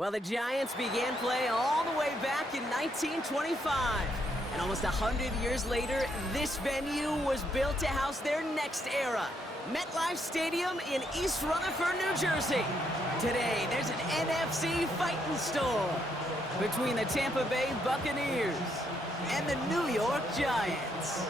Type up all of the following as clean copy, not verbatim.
Well, the Giants began play all the way back in 1925. And almost 100 years later, this venue was built to house their next era. MetLife Stadium in East Rutherford, New Jersey. Today, there's an NFC fighting storm between the Tampa Bay Buccaneers and the New York Giants.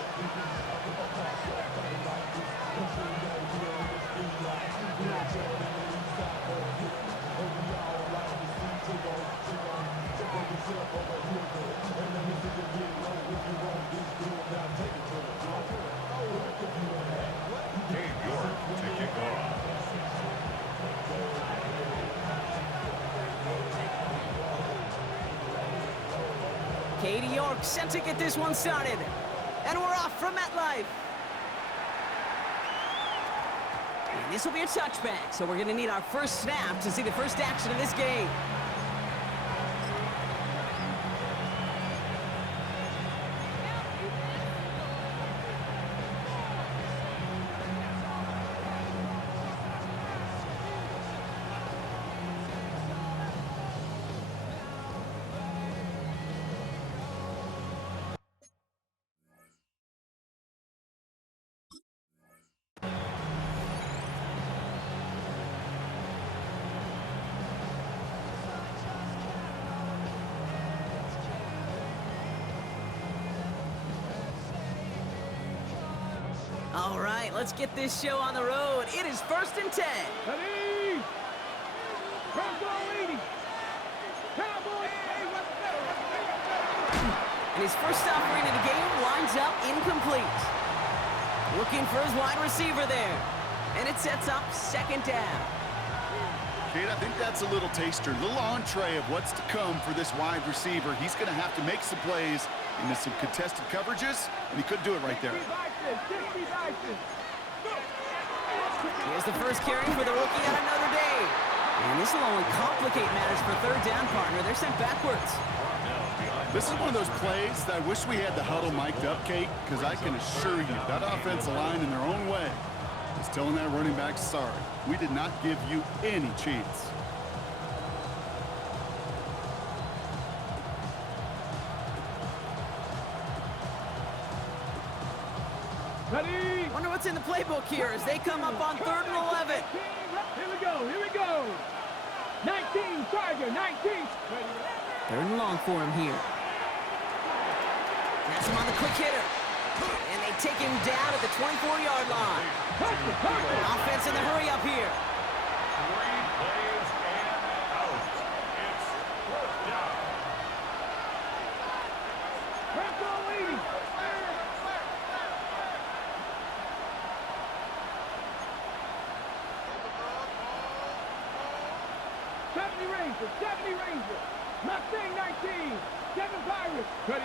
Katie York set to get this one started. And we're off from MetLife. And this will be a touchback, so we're going to need our first snap to see the first action of this game. All right, let's get this show on the road. It is 1st and 10. Ready? Cowboys! And his first offering of the game winds up incomplete. Looking for his wide receiver there. And it sets up 2nd down. Kate, I think that's a little taster, a little entree of what's to come for this wide receiver. He's going to have to make some plays into some contested coverages, and he couldn't do it right there. Here's the first carry for the rookie out of Notre Dame. And this will only complicate matters for 3rd down, partner. They're sent backwards. This is one of those plays that I wish we had the huddle mic'd up, Kate, because I can assure you that offensive line in their own way is telling that running back, sorry, we did not give you any chance. Ready? Wonder what's in the playbook here as they come up on 3rd and 11. Here we go. 19, Charger, 19. 3rd and long for him here. That's him on the quick hitter. And they take him down at the 24-yard line. Offense in the hurry up here. 3 plays and out. It's 4th down. leading. 70 Rangers. Mustang 19. 7 Pirates. Ready?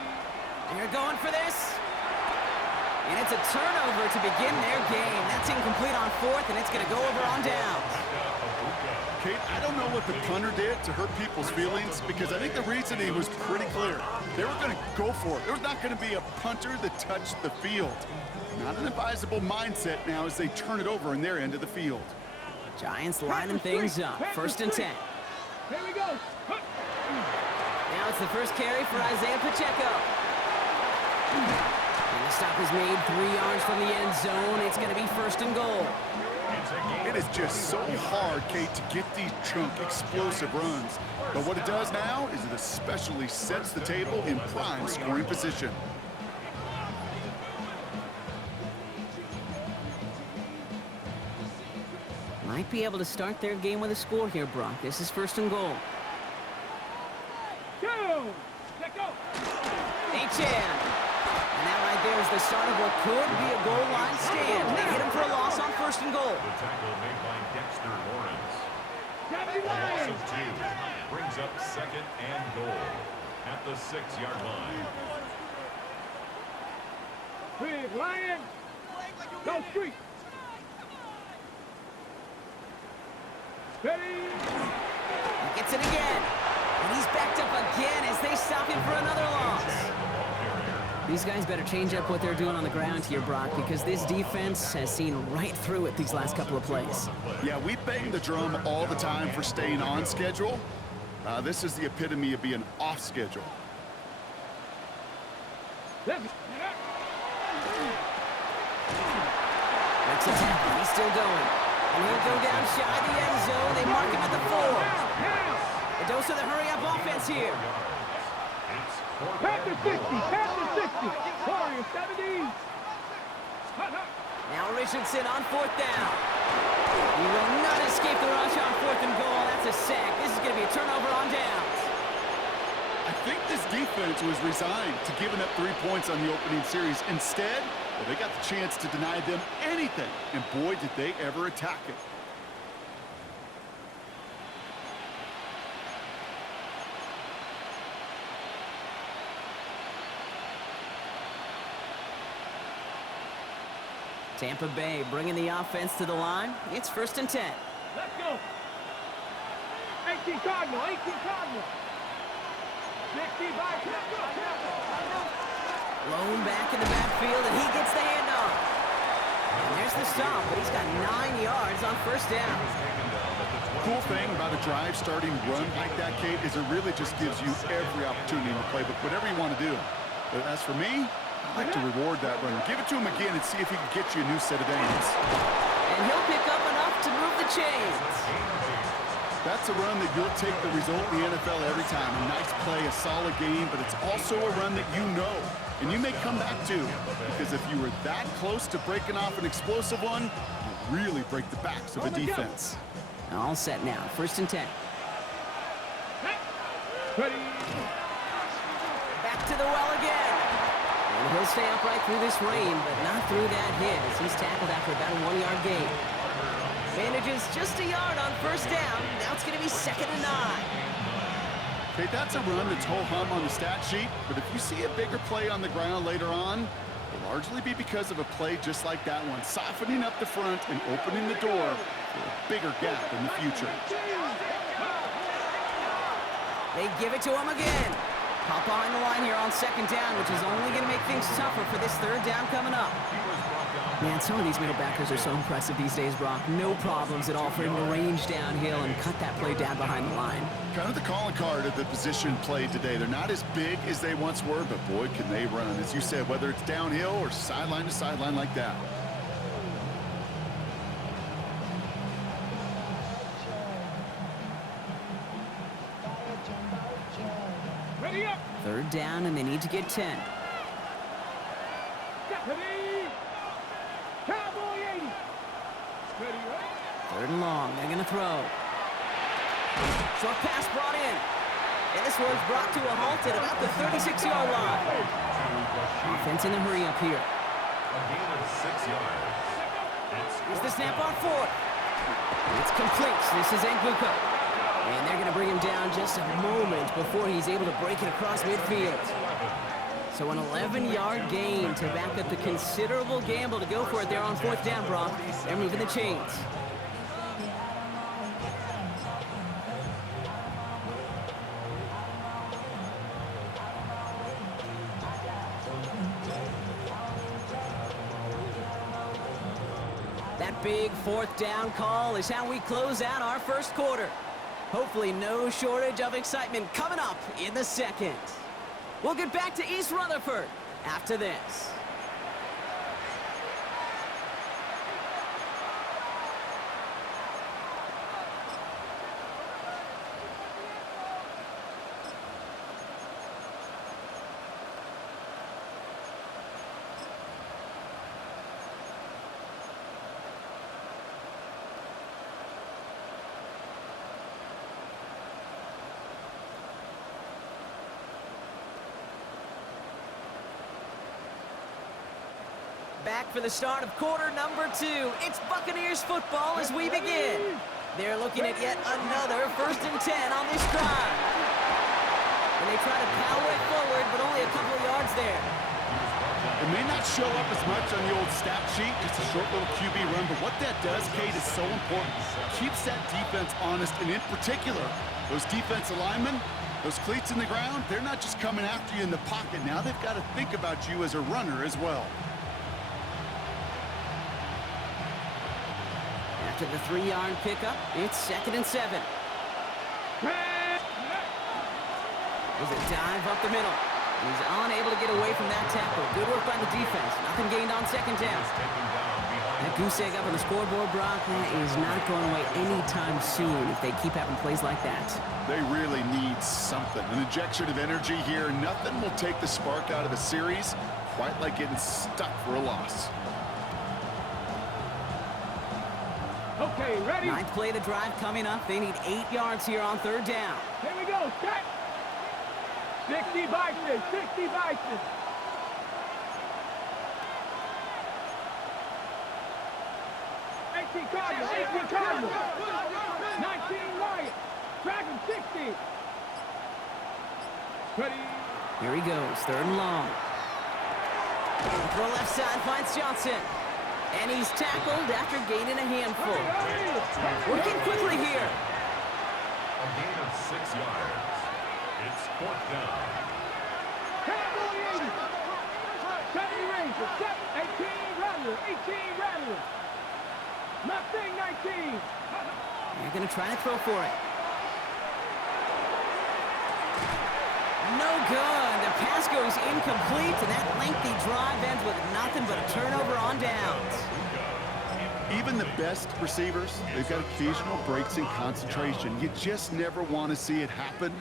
They're going for this. And it's a turnover to begin their game. That's incomplete on 4th, and it's going to go over on downs. Kate, I don't know what the punter did to hurt people's feelings because I think the reasoning was pretty clear. They were going to go for it. There was not going to be a punter that touched the field. Not an advisable mindset now as they turn it over in their end of the field. Giants lining things up. 1st and 10. Here we go. Now it's the first carry for Isaiah Pacheco. And the stop is made 3 yards from the end zone. It's going to be 1st and goal. It is just so hard, Kate, to get these chunk, explosive runs. But what it does now is it especially sets the table in prime scoring position. Might be able to start their game with a score here, Brock. This is 1st and goal. Go! Let go! H.N. And that right there is the start of what could be a goal line stand. They hit him for a loss on 1st and goal. The tackle made by Dexter Lawrence. Gabby A loss Lions! of 2 brings up 2nd and goal at the 6-yard line. Big Lion! Go street! Ready? He gets it again. And he's backed up again as they stop him for another loss. These guys better change up what they're doing on the ground here, Brock, because this defense has seen right through it these last couple of plays. Yeah, we bang the drum all the time for staying on schedule, This is the epitome of being off schedule. Let's Makes a tackle. He's still going. And he'll go down shy of the end zone. They mark him at the 4. A dose of the hurry-up offense here. Panther 60, Panther 60, Warriors 70. Now Richardson on 4th down. He will not escape the rush on 4th and goal. That's a sack. This is going to be a turnover on downs. I think this defense was resigned to giving up 3 points on the opening series. Instead, well, they got the chance to deny them anything, and boy, did they ever attack it. Tampa Bay bringing the offense to the line. It's 1st and 10. Let's go. 18 Cardinal, 18 Cardinal. 65. Lone back in the backfield, and he gets the handoff. And there's the stop, but he's got 9 yards on 1st down. Cool thing about a drive starting run like that, Kate, is it really just gives you every opportunity in the playbook, whatever you want to do. But as for me, I like to reward that run. Give it to him again and see if he can get you a new set of downs. And he'll pick up enough to move the chains. That's a run that you'll take the result in the NFL every time. A nice play, a solid game, but it's also a run that you know and you may come back to, because if you were that close to breaking off an explosive one, you really break the backs of a defense. All set now. 1st and 10. Ready. Back to the well again. And he'll stay upright through this rain, but not through that hit, as he's tackled after about a 1-yard gain. Manages just a yard on 1st down. Now it's going to be 2nd and 9. Okay, that's a run that's ho-hum on the stat sheet, but if you see a bigger play on the ground later on, it'll largely be because of a play just like that one, softening up the front and opening the door for a bigger gap in the future. They give it to him again. Pop behind the line here on 2nd down, which is only going to make things tougher for this 3rd down coming up. Man, some of these middle backers are so impressive these days, Brock. No problems at all for him to range downhill and cut that play down behind the line. Kind of the calling card of the position played today. They're not as big as they once were, but boy, can they run. As you said, whether it's downhill or sideline to sideline like that. Ready up. 3rd down, and they need to get 10. Ready. Cowboy 80. Ready, right? 3rd and long. They're going to throw. Short pass brought in. And this one's brought to a halt at about the 36-yard line. Offense in the hurry up here. A gain of 6 yards. Here's the snap on 4th. It's complete. This is Nguko. And they're going to bring him down just a moment before he's able to break it across midfield. So an 11-yard gain to back up the considerable gamble to go for it there on 4th down, Brock. They're moving the chains. That big 4th down call is how we close out our 1st quarter. Hopefully no shortage of excitement coming up in the 2nd. We'll get back to East Rutherford after this. Back for the start of quarter number 2. It's Buccaneers football as we begin. They're looking at yet another 1st and 10 on this drive. And they try to power it forward, but only a couple of yards there. It may not show up as much on the old stat sheet, just a short little QB run, but what that does, Kate, is so important. Keeps that defense honest, and in particular, those defensive linemen, those cleats in the ground, they're not just coming after you in the pocket. Now they've got to think about you as a runner as well. After the 3-yard pickup, it's 2nd and 7. There's a dive up the middle. He's unable to get away from that tackle. Good work by the defense. Nothing gained on second down. That goose egg up on the scoreboard, Brock, that is not going away anytime soon if they keep having plays like that. They really need something. An injection of energy here. Nothing will take the spark out of a series quite like getting stuck for a loss. Okay, ready? Ninth play of the drive coming up. They need 8 yards here on third down. Here we go, set. 60 Bison, 60 Bison. 18 Cardinals, 18 Cardinals. 19 Lions. Dragon 60. Ready? Here he goes, third and long. Throw left side, finds Johnson. And he's tackled after gaining a handful. Working quickly here. A gain of 6 yards. It's fourth down. Cowboy 80. 70 Ranger, 18 Rattler, 18 Rattler. Nothing, 19. They're going to try to throw for it. No good. The pass goes incomplete, and that lengthy drive ends with nothing but a turnover on downs. Even the best receivers, they've got occasional breaks in concentration. You just never want to see it happen.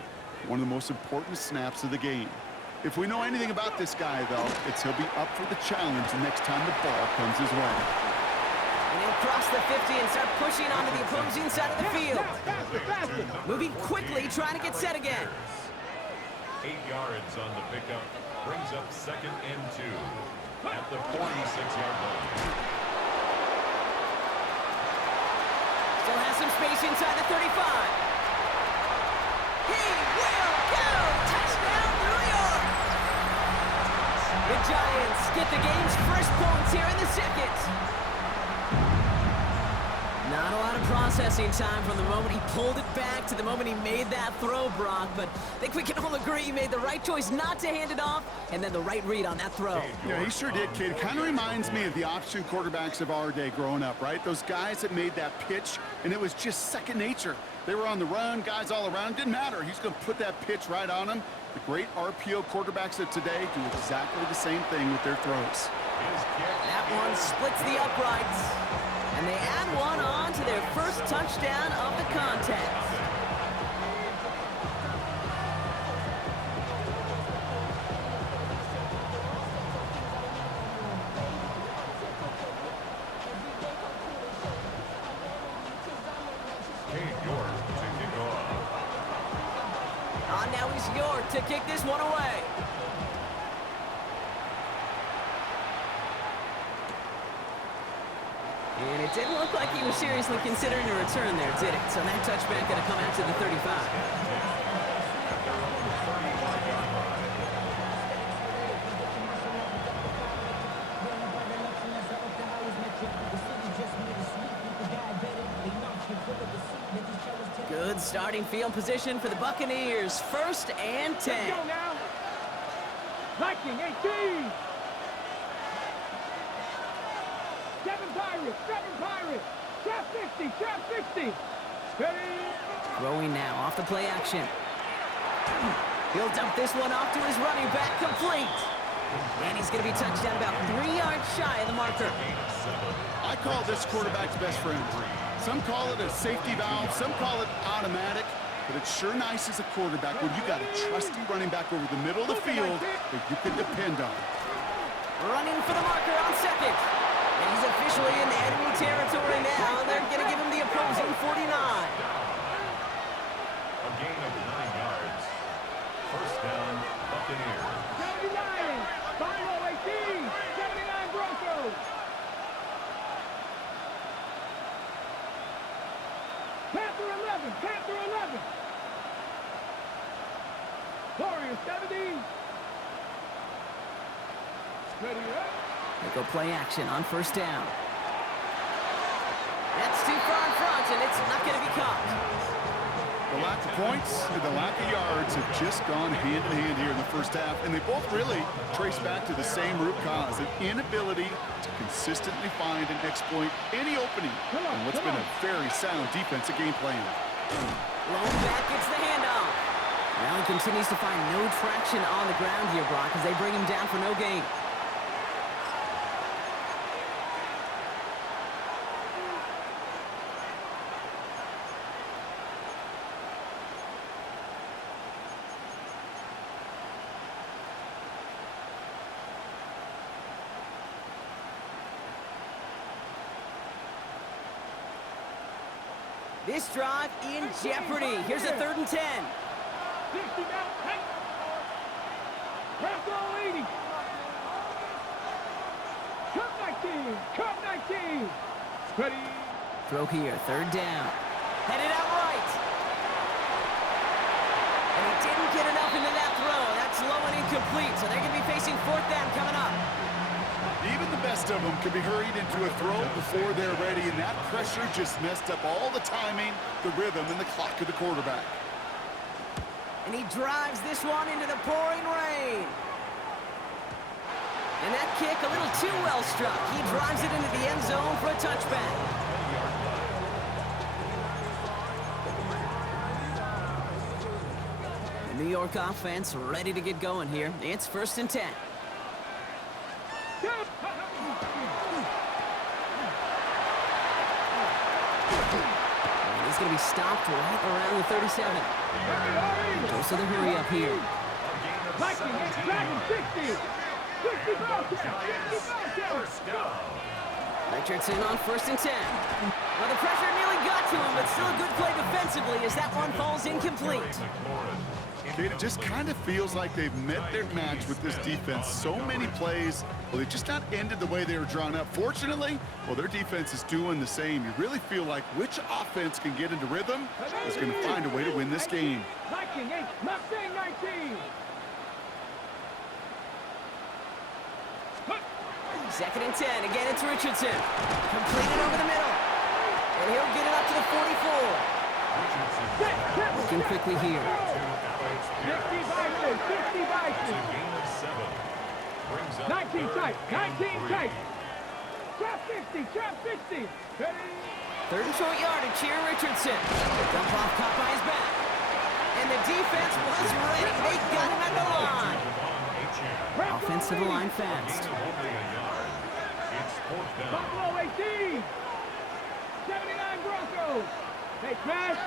One of the most important snaps of the game. If we know anything about this guy, though, it's he'll be up for the challenge the next time the ball comes his way. And he'll cross the 50 and start pushing onto the opposing side of the field. Faster. Moving quickly, trying to get set again. 8 yards on the pickup. Brings up second and 2 at the 46-yard line. Still has some space inside the 35. He will go! Touchdown, New York! The Giants get the game's first points here in the second. Not a lot of processing time from the moment he pulled it back to the moment he made that throw, Brock. But I think we can all agree he made the right choice not to hand it off, and then the right read on that throw. Yeah, he sure did, kid. It kind of reminds me of the option quarterbacks of our day growing up, right? Those guys that made that pitch, and it was just second nature. They were on the run, guys all around. Didn't matter. He's going to put that pitch right on them. The great RPO quarterbacks of today do exactly the same thing with their throws. That one splits the uprights. And they add one on to their first touchdown of the contest. Now he's York to kick this one away. And it didn't look like he was seriously considering a return there, did it? So that touchback going to come out to the 35. Good starting field position for the Buccaneers. First and 10. Let's go now. Viking 18. 7 Pirates. Trap 60. Ready. Throwing now off the play action. He'll dump this one off to his running back, complete. And he's going to be touched down about 3 yards shy of the marker. I call this quarterback's best friend. Some call it a safety valve, some call it automatic, but it's sure nice as a quarterback when you got a trusty running back over the middle of the field that you can depend on. Running for the marker on second. And he's officially in enemy territory now. They're going to give him the opposing 49. A gain of 9 yards. First down, Buccaneers. 79. Buffalo 18. 79 Broncos. Panther 11. Warriors 70. Ready up. They go play action on first down. That's too far in front, and it's not going to be caught. The lack of points and the lack of yards have just gone hand in hand here in the first half, and they both really trace back to the same root cause, an inability to consistently find and exploit any opening in what's been a very sound defensive game plan. Lone back gets the handoff. Now he continues to find no traction on the ground here, Brock, as they bring him down for no gain. This drive in jeopardy. Here's a 3rd and 10. 60 now, hey. Press all 80. Cut 19. Cut 19. Ready. Throw here, 3rd down. Headed out right. And he didn't get enough into that throw. That's low and incomplete, so they're going to be facing 4th down coming up. Even the best of them can be hurried into a throw before they're ready, and that pressure just messed up all the timing, the rhythm, and the clock of the quarterback. And he drives this one into the pouring rain. And that kick a little too well struck. He drives it into the end zone for a touchback. The New York offense ready to get going here. It's 1st and 10. He's going to be stopped right around the 37. Goes to the hurry up here. Richardson on 1st and 10. Well, the pressure nearly got to him, but still a good play defensively as that one falls incomplete. Okay, it just kind of feels like they've met their match with this defense. So many plays, well, they just not ended the way they were drawn up. Fortunately, well, their defense is doing the same. You really feel like which offense can get into rhythm is going to find a way to win this game. 19. 2nd and 10. Again, it's Richardson. Completed over the middle. And he'll get it up to the 44. Looking quickly here. 19 tight. 19 tight. Trap 50. Trap 50. 3rd and short yardage here, Richardson. Dump off caught by his back. And the defense was ready. They got him at the line. Offensive line fast. Buffalo 18. 79 Broncos. Hey, Crash.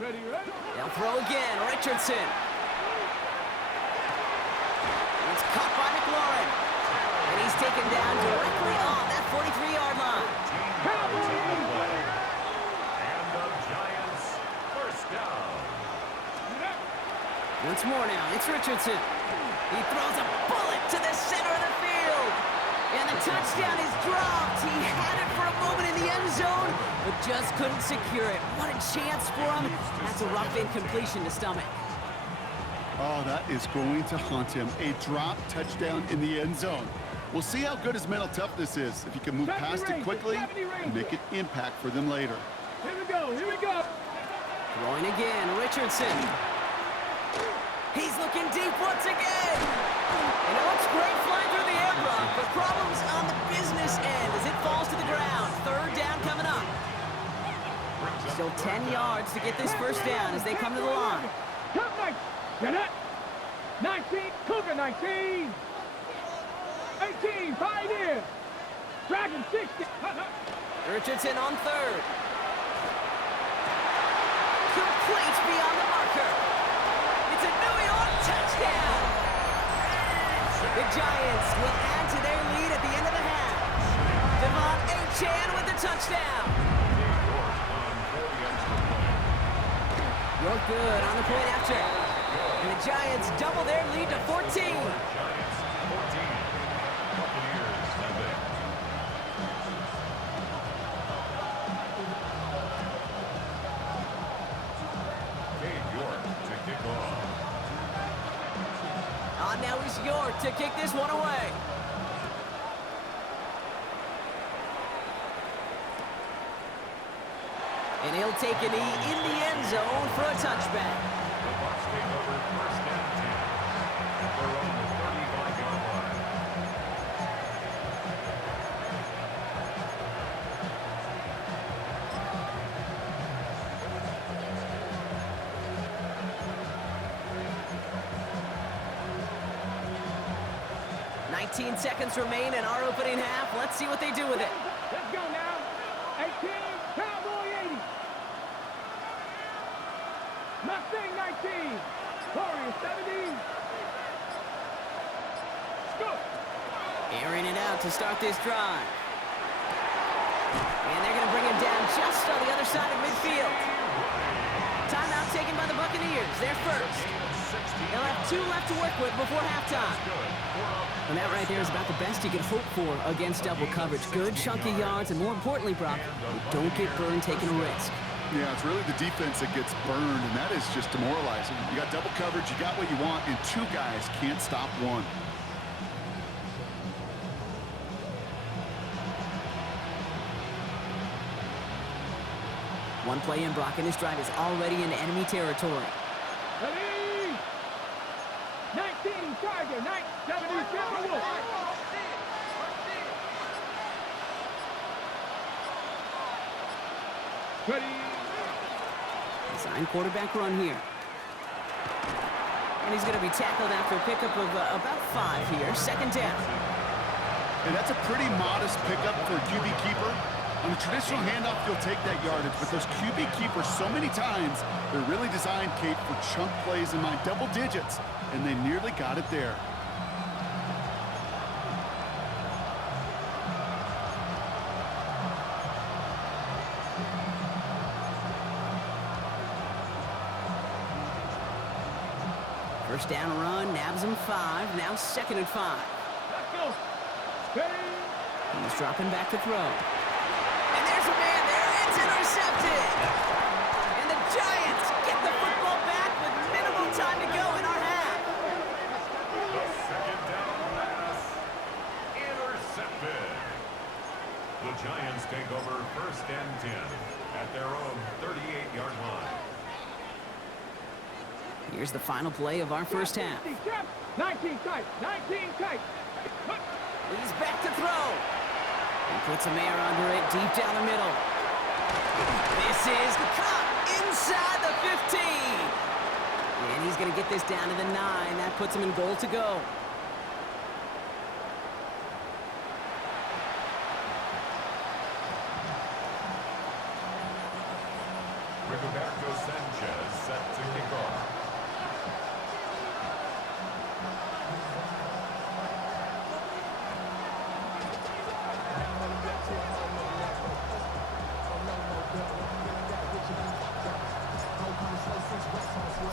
Ready, ready. They'll throw again. Richardson. It's caught by McLaurin. And he's taken down directly on that 43-yard line. And the Giants, 1st down. Once more now, it's Richardson. He throws a bullet to the center of the field. And the touchdown is dropped. He had it for a moment in the end zone, but just couldn't secure it. What a chance for him. That's a rough incompletion to stomach. Oh, that is going to haunt him. A drop touchdown in the end zone. We'll see how good his mental toughness is, if he can move past it quickly and make an impact for them later. Here we go. Here we go. Throwing again, Richardson. He's looking deep once again. And it looks great flying through the air, Brock, but problems on the business end as it falls to the ground. 3rd down coming up. Still 10 yards to get this 1st down as they come to the line. Cut 19. Get it. 19. Cougar 19. 18. Pioneer. Dragon 60. Richardson on 3rd. Complete beyond the marker. It's a New York touchdown. The Giants will add to their lead at the end of the half. Devon Achane with the touchdown. York good on the point after. And the Giants double their lead to 14. Giants, 14. Buccaneers, nothing. York to kick off. Now is York to kick this one away. And he'll take a knee in the end zone for a touchback. The Bucs take over 1st and 10. They're on the 35-yard line. 18 seconds remain in our opening half. Let's see what they do with it. Let's go now. 18, Cowboy 80. Mustang 19. Warrior 70. Scoop. Airing it out to start this drive. And they're going to bring him down just on the other side of midfield. Timeout taken by the Buccaneers. They're first. They'll have 2 left to work with before halftime. And that right there is about the best you could hope for against double coverage. Good chunky yards, and more importantly, Brock, don't get burned taking a risk. Yeah, it's really the defense that gets burned, and that is just demoralizing. You got double coverage, you got what you want, and 2 guys can't stop one. One play in, Brock, and this drive is already in enemy territory. Ready? 19, Charger, 70, Wolf. Ready? Design quarterback run here. And he's going to be tackled after a pickup of about 5 here. Second down. And that's a pretty modest pickup for a QB keeper. On a traditional handoff, you'll take that yardage, but those QB keepers, so many times, they're really designed, Kate, for chunk plays in my double digits, and they nearly got it there. First down run, nabs him 5, now 2nd and 5. Let's go. Ready? He's dropping back to throw. And there's a man there, it's intercepted! And the Giants get the football back with minimal time to go in our half. The second down pass. Intercepted. The Giants take over 1st and 10 at their own 38-yard line. Here's the final play of our first half. 19 tight, 19 tight. He's back to throw. He puts some air under it, deep down the middle. This is caught inside the 15. And he's going to get this down to the 9. That puts him in goal to go. Rigoberto Sanchez set to kick off.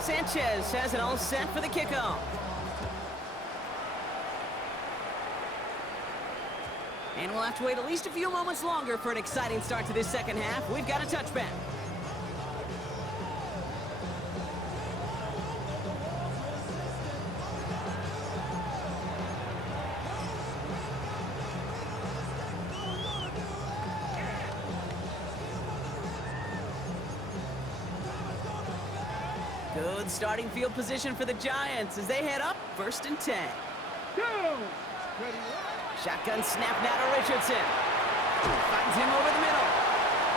Sanchez has it all set for the kickoff. And we'll have to wait at least a few moments longer for an exciting start to this second half. We've got a touchback. Good starting field position for the Giants as they head up 1st and 10. Go. Ready? Shotgun snap now to Richardson. Finds him over the middle.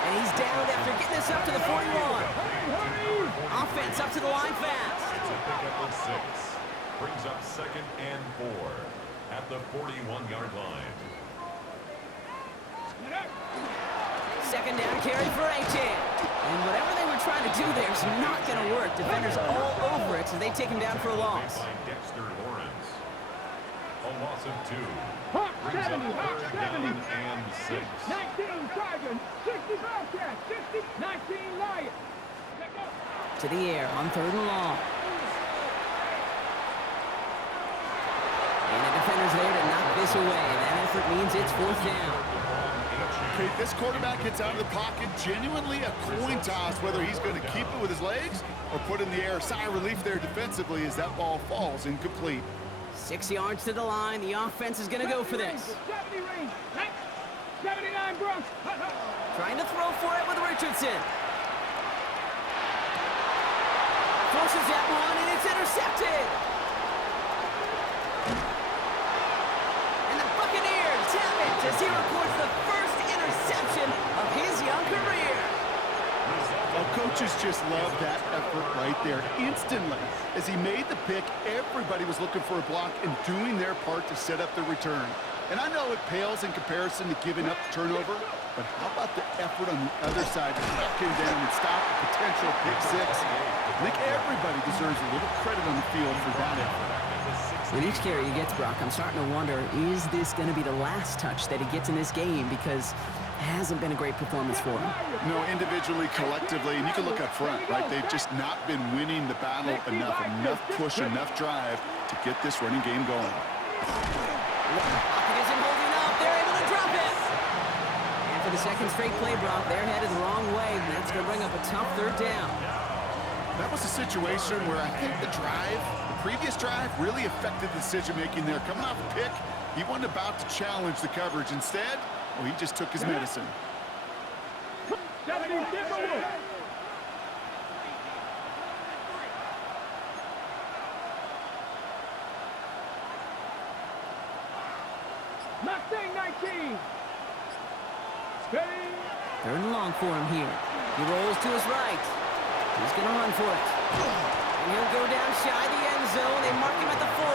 And he's down after getting this up to the 41. Offense up to the line fast. It's a pickup of 6. Brings up 2nd and 4 at the 41-yard line. Second down carry for Achane. And whatever they were trying to do there is not going to work. Defenders all over it, so they take him down for a loss. By Dexter Lawrence. A loss of 2. Hawk Brings 70, up Hawk 3rd 70. down and 6. 19 Charger, 60 Bobcat, 60, 19 Lion. Let's go. To the air on 3rd and long. And the defender's there to knock this away. That effort means it's 4th down. Okay, this quarterback gets out of the pocket, genuinely a coin toss, whether he's going to keep it with his legs or put it in the air. Sigh of relief there defensively as that ball falls incomplete. 6 yards to the line. The offense is going to go for this. 70 range, 79 Bronx. Trying to throw for it with Richardson. Forces that one, and it's intercepted. And the Buccaneers have it as he records the first interception of his young career. Well, Coach, coaches just love that effort right there. Instantly, as he made the pick, everybody was looking for a block and doing their part to set up the return. And I know it pales in comparison to giving up the turnover, but how about the effort on the other side to knock him down and stop a potential pick six? I think everybody deserves a little credit on the field for that effort. With each carry he gets, Brock, I'm starting to wonder, is this going to be the last touch that he gets in this game? Because it hasn't been a great performance for him. No, individually, collectively, and you can look up front, right? They've just not been winning the battle enough push, enough drive to get this running game going. Pocket isn't holding up. They're able to drop it. And for the second straight play, Brock, they're headed the wrong way. And that's going to bring up a tough third down. That was a situation where I think the previous drive really affected the decision-making there. Coming off a pick, he wasn't about to challenge the coverage. Instead, well, he just took his medicine. Mustang 19. Steady. Third and long for him here. He rolls to his right. He's going to run for it. And he'll go down shy the end zone. They mark him at the 4.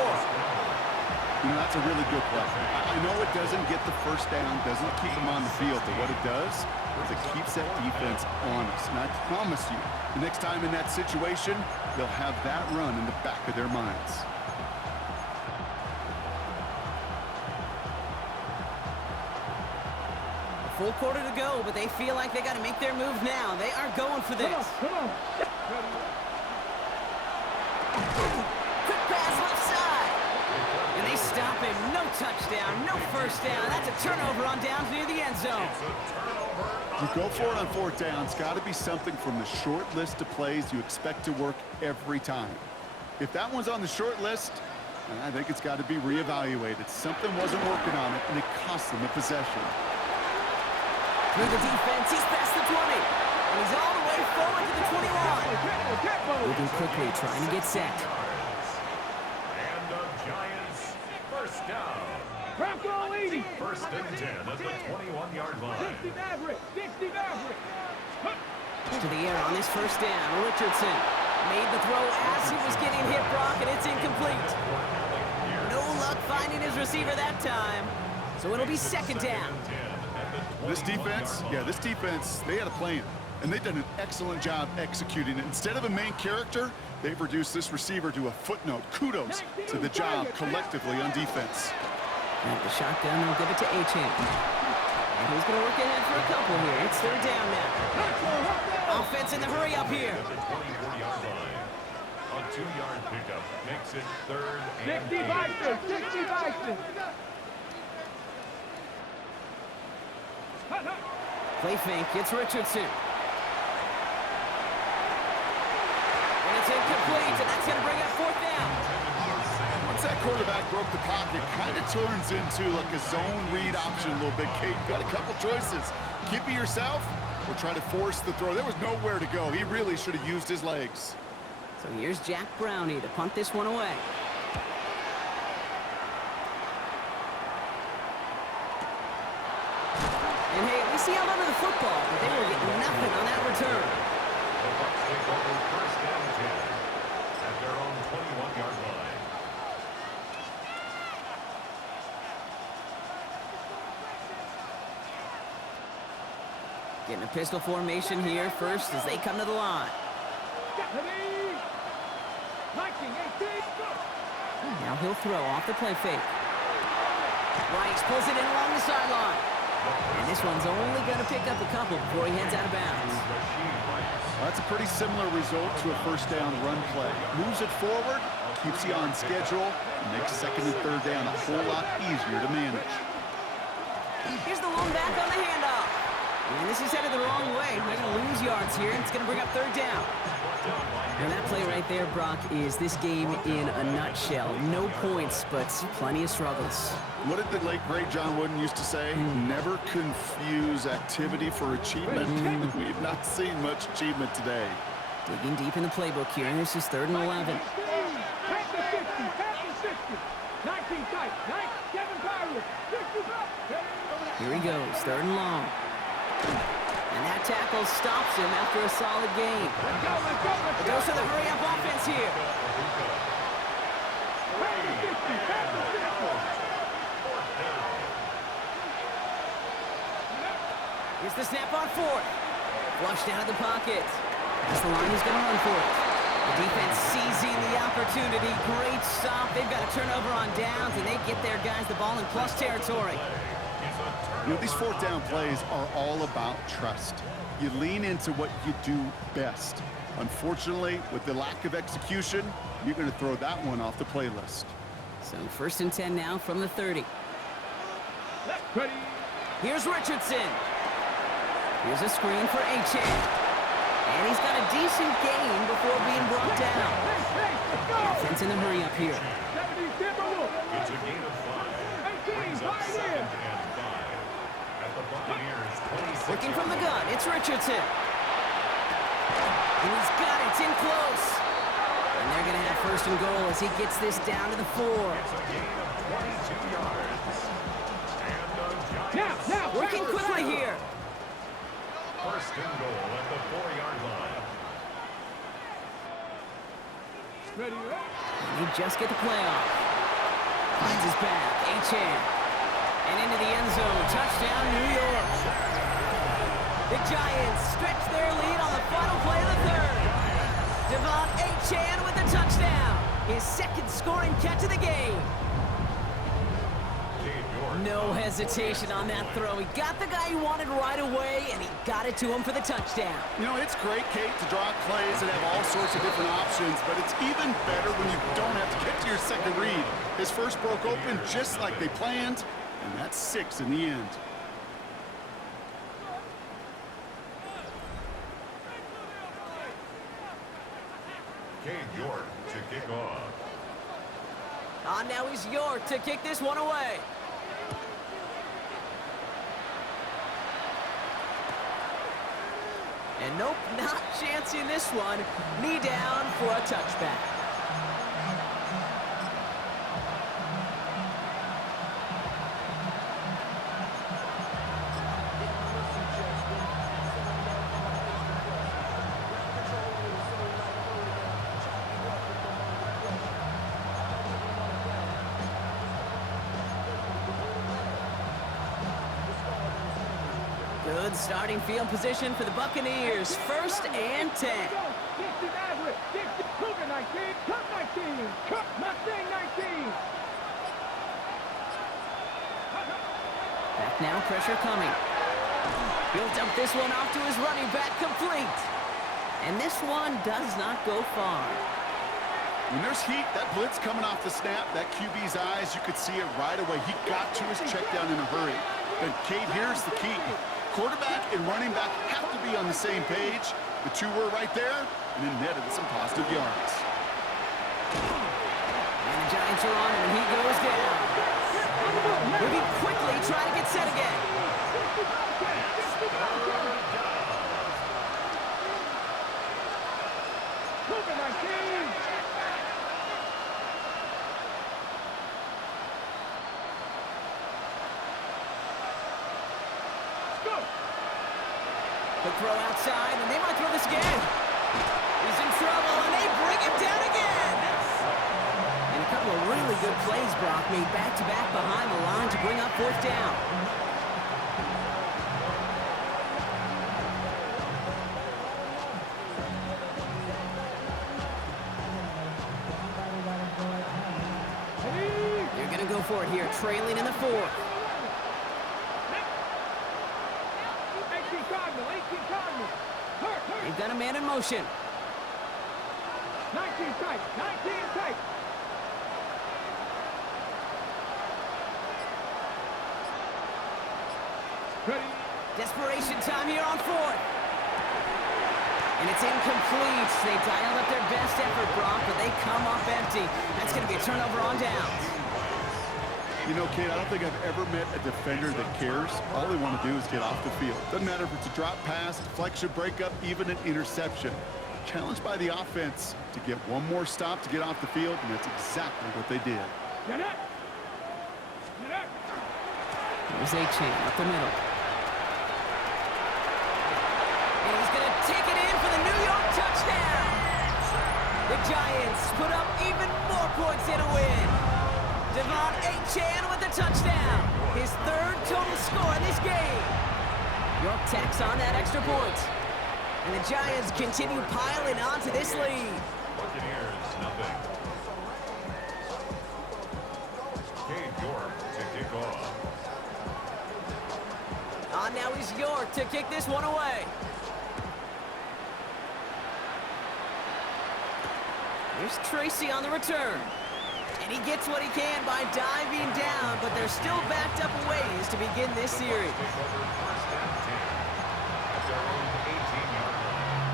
You know, that's a really good play. I know it doesn't get the first down, doesn't keep him on the field, but what it does is it keeps that defense honest. And I promise you, the next time in that situation, they'll have that run in the back of their minds. A full quarter to go, but they feel like they got to make their move now. They are going for this. Come on. Quick pass left side. And they stop him. No touchdown, no first down. That's a turnover on downs near the end zone. You go for it on fourth down. It's got to be something from the short list of plays you expect to work every time. If that one's on the short list, I think it's got to be reevaluated. Something wasn't working on it, and it cost them a possession. Through the defense, he's past the 20. And he's all the way forward to the 21. Moving quickly, trying to get set. And the Giants, first down. Bronco 80. First and 10 at the 21-yard line. 60 Maverick. 60 Maverick. To the air on this first down. Richardson made the throw as he was getting hit, Brock, and it's incomplete. No luck finding his receiver that time. So it'll be second down. This defense, they had a plan, and they've done an excellent job executing it. Instead of a main character, they've reduced this receiver to a footnote. Kudos to the job collectively on defense. At the shotgun, they'll give it to Achane. And he's going to work ahead for a couple here. It's third down now. Offense in the hurry up here. The 24-yard line. A 2-yard pickup makes it third and 60 8. Bison. 60 Bison. Play fake, it's Richardson. And it's incomplete, and that's going to bring up fourth down. Once that quarterback broke the pocket, kind of turns into like a zone read option a little bit. Kate, got a couple choices. Keep it yourself or try to force the throw. There was nowhere to go. He really should have used his legs. So here's Jack Brownie to punt this one away. And hey, at least he held onto the football, but they were getting nothing on that return. The Bucs take over first and 10 at their own 21-yard line. Getting a pistol formation here first as they come to the line. Now he'll throw off the play fake. Rice pulls it in along the sideline. And this one's only going to pick up a couple before he heads out of bounds. That's a pretty similar result to a first down run play. Moves it forward, keeps you on schedule, and makes second and third down a whole lot easier to manage. Here's the lone back on the handoff. And this is headed the wrong way. They're going to lose yards here, and it's going to bring up third down. And that play right there, Brock, is this game in a nutshell. No points, but plenty of struggles. What did the late, great John Wooden used to say? Never confuse activity for achievement. We have not seen much achievement today. Digging deep in the playbook here, and this is third and 11. Here he goes, third and long. And that tackle stops him after a solid game. Let's go, let's go, let's It go. goes to the hurry-up offense here. Pass the 60, pass the 60. Here's the snap on fourth. Flushed out of the pocket. That's the line he's going to run for it. The defense seizing the opportunity. Great stop. They've got a turnover on downs, and they get their guys the ball in plus territory. You know, these fourth down plays are all about trust. You lean into what you do best. Unfortunately, with the lack of execution, you're going to throw that one off the playlist. So 1st and 10 now from the 30. Ready. Here's Richardson. Here's a screen for Achan. And he's got a decent gain before being brought down. Let's go. Offense in the hurry up here. 70 Timberwolves. It's a gain of 5. 18, Brings up right 2nd in. and 5. At the Buccaneers, 26. Looking from the gun, it's Richardson. And he's got it, it's in close. And they're going to have 1st and goal as he gets this down to the 4. It's a gain of 22 yards. And the Giants. Now, Working quickly here. 1st and goal at the 4-yard line. Ready. And they just get the play off. Finds his back, Achan. And into the end zone, touchdown New York. The Giants stretch their lead on the final play of the 3rd. Devon Achan with the touchdown. His 2nd scoring catch of the game. No hesitation on that throw. He got the guy he wanted right away, and he got it to him for the touchdown. You know, it's great, Kate, to draw plays and have all sorts of different options, but it's even better when you don't have to get to your 2nd read. His first broke open just like they planned, and that's 6 in the end. Cade York to kick off. Now he's York to kick this one away. And nope, not chancing this one. Knee down for a touchback. Good starting field position for the Buccaneers. 1st and 10. 60 average. 60. Cougar 19. Cut 19. Cut Mustang 19. Back now, pressure coming. He'll dump this one off to his running back, complete. And this one does not go far. When there's heat, that blitz coming off the snap, that QB's eyes, you could see it right away. He got to his check down in a hurry. But Kate, here's the key. Quarterback and running back have to be on the same page. The two were right there, and it netted some positive yards. And the Giants are on him, and he goes down. Moving quickly, trying to get set again. Cougar 19. The throw outside, and they might throw this again. He's in trouble, and they bring him down again. And a couple of really good plays, Brock, made back-to-back behind the line to bring up 4th down. They're going to go for it here, trailing in the 4th. 18 Cardinal. 18 Cardinal. Hurt. They've got a man in motion. 19 tight. 19 tight. Ready. Desperation time here on 4th. And it's incomplete. They dialed up their best effort, Brock, but they come up empty. That's going to be a turnover on downs. You know, Kate, I don't think I've ever met a defender that cares. All they want to do is get off the field. Doesn't matter if it's a drop pass, deflection, breakup, even an interception. Challenged by the offense to get one more stop to get off the field, and that's exactly what they did. Get it. Get it. Here's Achan up the middle. And he's going to take it in for the New York touchdown. The Giants put up even more points in a win. Devon Achane with the touchdown. His third total score in this game. York tacks on that extra point. And the Giants continue piling onto this lead. Buccaneers, nothing. Cade York to kick off. Now is York to kick this one away. Here's Tracy on the return. And he gets what he can by diving down, but they're still backed up a ways to begin this series. Take over first and 10 at their own 18-yard line.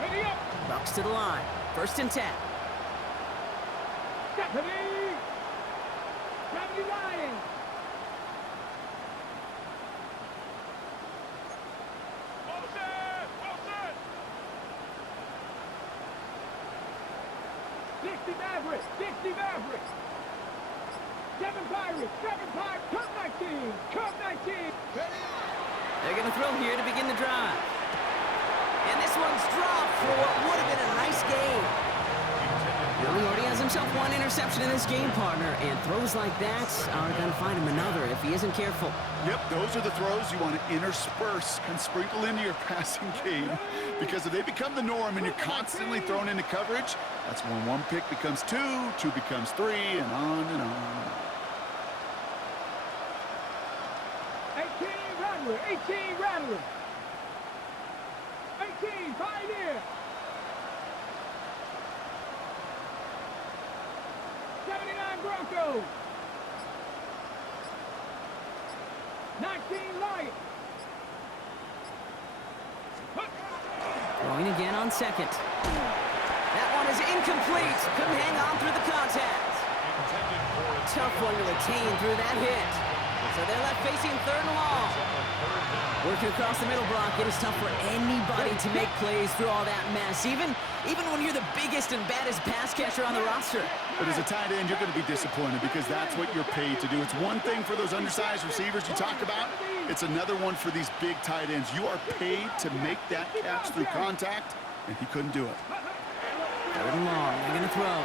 Ready up. Bucks to the line. First and 10. Stephanie. Stephanie Lions. Wilson. Wilson. 60 Mavericks. 60 Mavericks. 7 Pirates. 7 Pirates. Cup 19. Cup 19. Ready up. They're going to throw here to begin the drive. And this one's dropped for what would have been a nice game. Well, he already has himself one interception in this game, partner, and throws like that are going to find him another if he isn't careful. Yep, those are the throws you want to intersperse and sprinkle into your passing game, because if they become the norm and you're constantly thrown into coverage, that's when one pick becomes two, two becomes three, and on and on. 18 Rattler. 18 Rattler. 18 Pioneer. 79 Broncos. 19 Lions. Throwing again on second. That one is incomplete. Couldn't hang on through the contact. Tough one to retain through that hit. So they're left facing third and long. Working across the middle block, it is tough for anybody to make plays through all that mess, even when you're the biggest and baddest pass catcher on the roster. But as a tight end, you're going to be disappointed because that's what you're paid to do. It's one thing for those undersized receivers you talk about. It's another one for these big tight ends. You are paid to make that catch through contact, and he couldn't do it. Third and long, they're going to throw.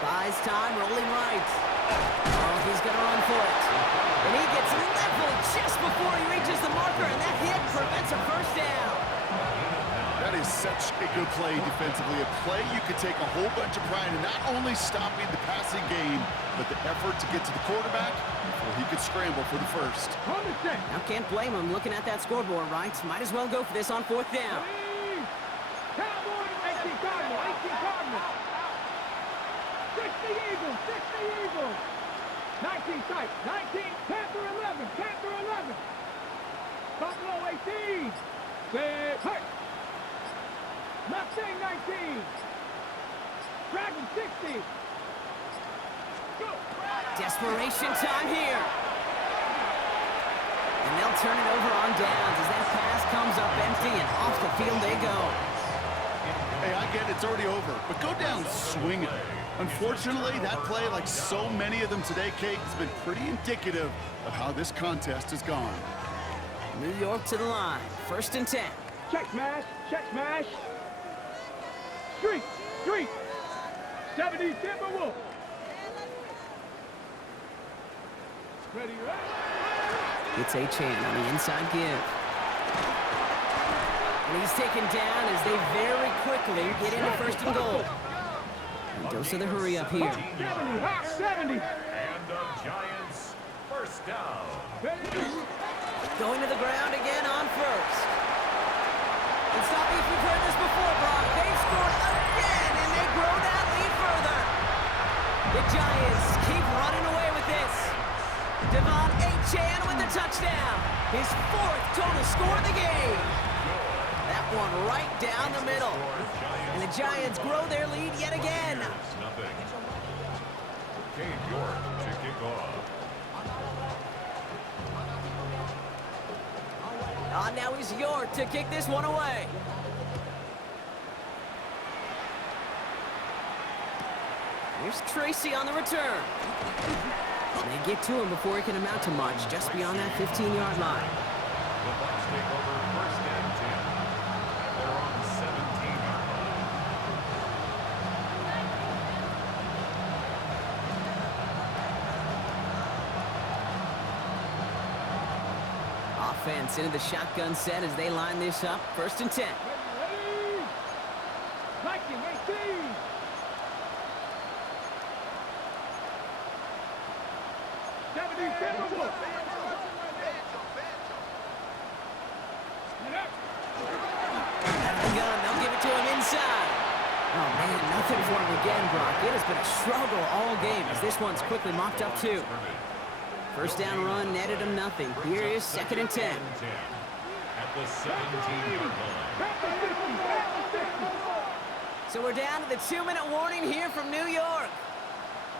Buys time, rolling right. Oh, he's going to run for it. And he gets leveled just before he reaches the marker, and that hit prevents a first down. That is such a good play defensively. A play you could take a whole bunch of pride in, not only stopping the passing game, but the effort to get to the quarterback before he could scramble for the first. Now can't blame him looking at that scoreboard, right? Might as well go for this on fourth down. Cowboys. 18 Cardinals. 18 Cardinals. 60 Eagles. 60 Eagles. 19 Sight. 19 Panther 11. Panther 11. Buffalo 18. Say hurt. Mustang 19. Dragon 60. Go. Desperation time here. And they'll turn it over on downs as that pass comes up empty and off the field they go. Hey, I get it's already over, but go down swinging. Unfortunately, that play, like so many of them today, Kate, has been pretty indicative of how this contest has gone. New York to the line. First and 10. Check smash. Check smash. Street. Street. 70 Timberwolves. Ready, ready. It's Achane on the inside give. And he's taken down as they very quickly get into first and goal. And dose of the hurry up here. 70. Hawk 70. And the Giants first down. Going to the ground again on first. And stop me if you've heard this before, Brock. They've scored again, and they grow that lead further. The Giants keep running away with this. Devon Achane with the touchdown. His fourth total score of the game. That one right down the middle. And the Giants grow their lead yet again. Nothing. Cade York to kick off. spot. Now he's York to kick this one away. Here's Tracy on the return. They get to him before he can amount to much, just beyond that 15-yard line. The Bucs take over first and 10. They're on the 17-yard line. Offense into the shotgun set as they line this up. First and 10. Ready? Viking 18. Dadavseverybody. Get up. They'll give it to him inside. Oh, man, nothing for him again, Brock. It has been a struggle all game as this one's quickly mopped up, too. First down run netted him nothing. Here is second and 10. At the 17-yard line. So we're down to the 2-minute warning here from New York.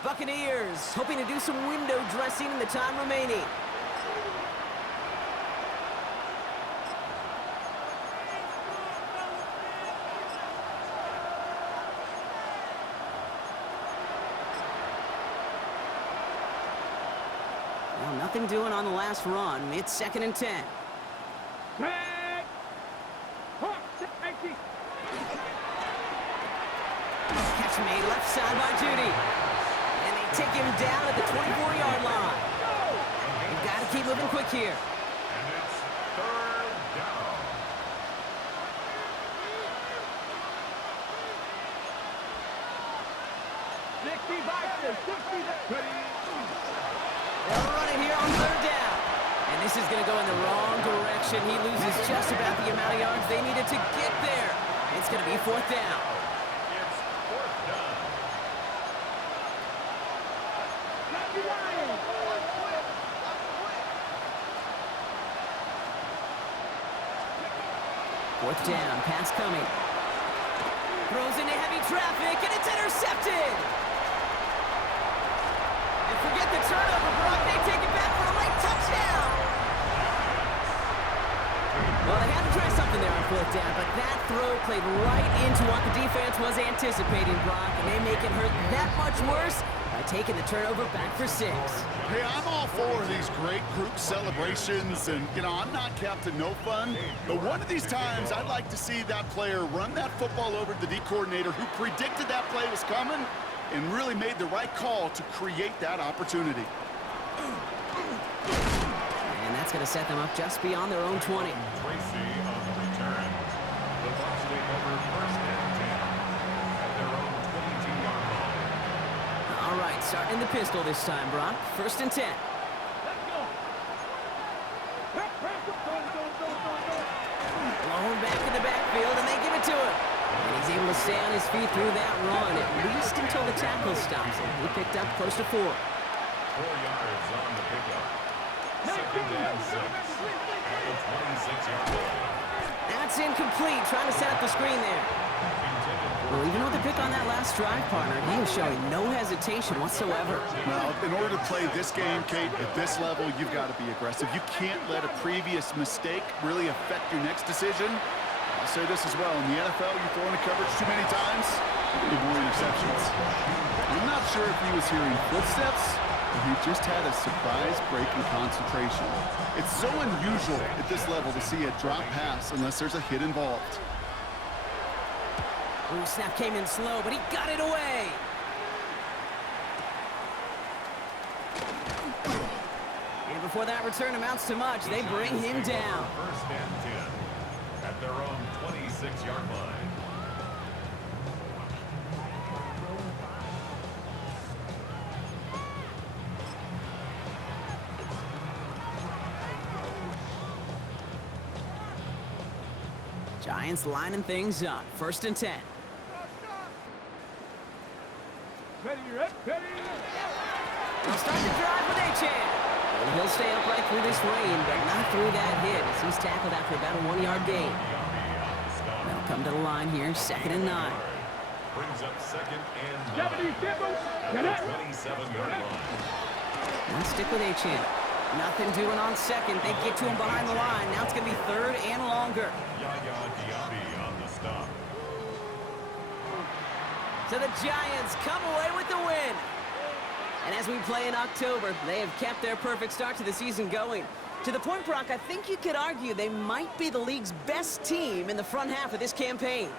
Buccaneers hoping to do some window dressing in the time remaining. Well, nothing doing on the last run. It's second and 10. Tag. Hawk, safety. Catch made left side by Judy. And they take him down at the 24-yard line. You've got to keep moving quick here. And it's third down. 60. They'll run it here on third down. And this is going to go in the wrong direction. He loses just about the amount of yards they needed to get there. It's going to be fourth down. It's fourth down. Fourth down, pass coming. Throws into heavy traffic, and it's intercepted. And forget the turnover, Brock. They take it back for a late touchdown. Well, they had to try something there on fourth down, but that throw played right into what the defense was anticipating, Brock, and they make it hurt that much worse by taking the turnover back for 6. Hey, I'm all for these great group celebrations, and, you know, I'm not Captain No Fun, but one of these times I'd like to see that player run that football over to the D coordinator who predicted that play was coming and really made the right call to create that opportunity. And that's going to set them up just beyond their own 20. Tracy on the return. The Bucs take over first and 10 at their own 22-yard line. All right, starting in the pistol this time, Brock. First and 10. Blown back in the backfield, and they give it to him. And he's able to stay on his feet through that run, at least until the tackle stops him. He picked up close to 4. 4 yards on the pickup. Second and 6 at the 26-yard line. That's incomplete, trying to set up the screen there. Well, even with the pick on that last drive, partner, he is showing no hesitation whatsoever. Well, in order to play this game, Kate, at this level, you've got to be aggressive. You can't let a previous mistake really affect your next decision. I'll say this as well. In the NFL, you throw into coverage too many times, you get more interceptions. I'm not sure if he was hearing footsteps or he just had a surprise break in concentration. It's so unusual at this level to see a drop pass unless there's a hit involved. Ooh, snap came in slow, but he got it away. And before that return amounts to much, they bring him down. First and 10 at their own 26-yard line. Giants lining things up. First and 10. Ready. They'll start the drive with Achan. And he'll stay upright through this rain, but not through that hit as he's tackled after about a 1-yard gain. They'll come to the line here, second and 9. Brings up second and 9 at the 27-yard line. Let's stick with Achan. Nothing doing on second. They get to him behind the line. Now it's going to be third and longer. Yaya Diaby on the stop. So the Giants come away with the win. And as we play in October, they have kept their perfect start to the season going. To the point, Brock, I think you could argue they might be the league's best team in the front half of this campaign.